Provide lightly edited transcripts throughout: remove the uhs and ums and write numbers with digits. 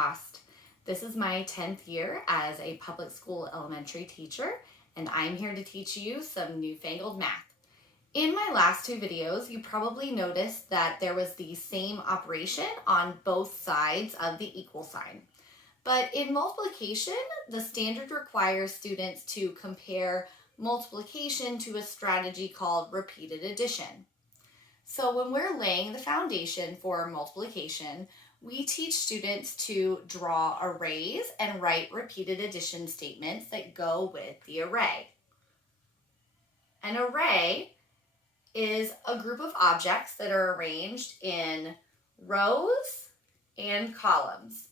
Cost. This is my 10th year as a public school elementary teacher, and I'm here to teach you some newfangled math. In my last two videos, you probably noticed that there was the same operation on both sides of the equal sign. But in multiplication, the standard requires students to compare multiplication to a strategy called repeated addition. So when we're laying the foundation for multiplication, we teach students to draw arrays and write repeated addition statements that go with the array. An array is a group of objects that are arranged in rows and columns.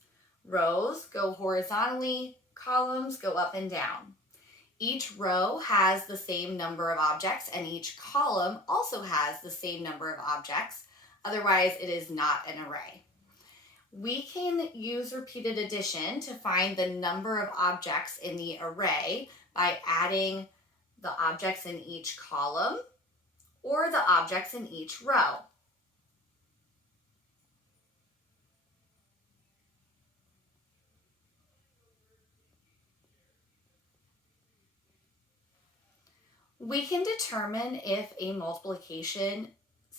Rows go horizontally, columns go up and down. Each row has the same number of objects and each column also has the same number of objects. Otherwise, it is not an array. We can use repeated addition to find the number of objects in the array by adding the objects in each column or the objects in each row. We can determine if a multiplication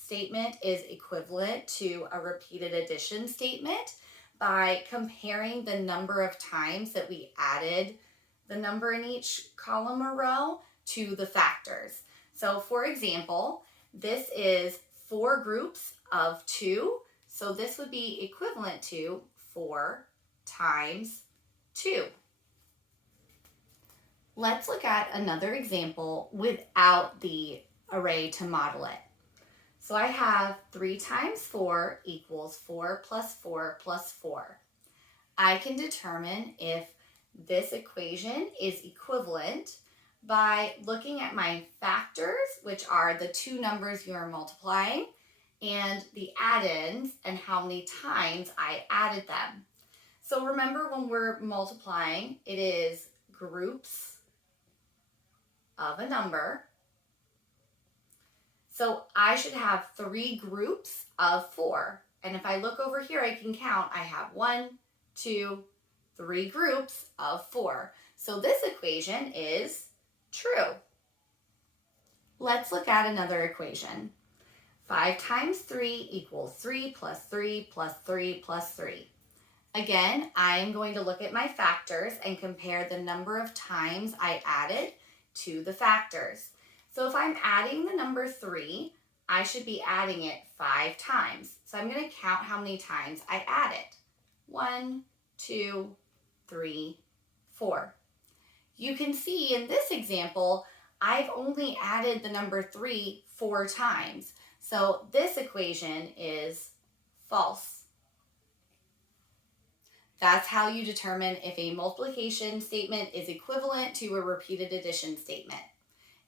statement is equivalent to a repeated addition statement by comparing the number of times that we added the number in each column or row to the factors. So for example, this is 4 groups of 2, so this would be equivalent to 4 times 2. Let's look at another example without the array to model it. So I have 3 times 4 equals 4 plus 4 plus 4. I can determine if this equation is equivalent by looking at my factors, which are the two numbers you are multiplying, and the add-ins and how many times I added them. So remember, when we're multiplying, it is groups of a number. So I should have 3 groups of 4. And if I look over here, I can count. I have 1, 2, 3 groups of 4. So this equation is true. Let's look at another equation. 5 times 3 equals 3 plus 3 plus 3 plus 3. Again, I'm going to look at my factors and compare the number of times I added to the factors. So if I'm adding the number 3, I should be adding it 5 times. So I'm going to count how many times I add it. 1, 2, 3, 4. You can see in this example, I've only added the number 3 4 times. So this equation is false. That's how you determine if a multiplication statement is equivalent to a repeated addition statement.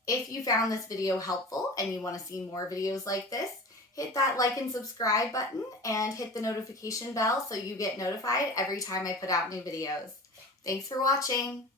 If you found this video helpful and you want to see more videos like this, hit that like and subscribe button and hit the notification bell so you get notified every time I put out new videos. Thanks for watching.